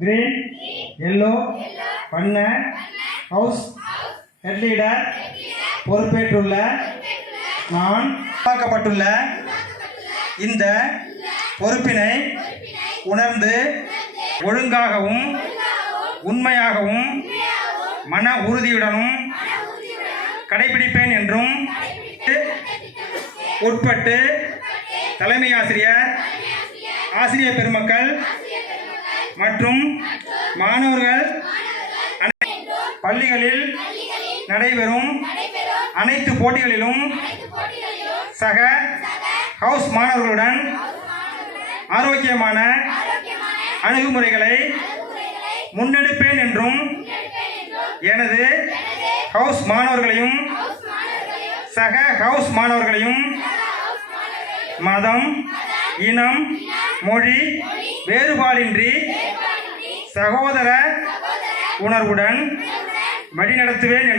green, yellow, பண்ண, house, head leader, பொறுப்பேற்றுள்ள, நான் உருவாக்கப்பட்டுள்ள இந்த பொறுப்பினை உணர்ந்து ஒழுங்காகவும் உண்மையாகவும் மன உறுதியுடனும் கடைபிடிப்பேன் என்றும் உட்பட்டு தலைமை ஆசிரியர், ஆசிரியர் பெருமக்கள் மற்றும் மாணவர்கள் பள்ளிகளில் நடைபெறும் அனைத்து போட்டிகளிலும் சக ஹவுஸ் மாணவர்களுடன் ஆரோக்கியமான அணுகுமுறைகளை முன்னெடுப்பேன் என்றும் எனது ஹவுஸ் மாணவர்களையும் சக ஹவுஸ் மாணவர்களையும் மதம், இனம், மொழி வேறுபாடின்றி சகோதர உணர்வுடன் வழிநடத்துவேன் என்றும்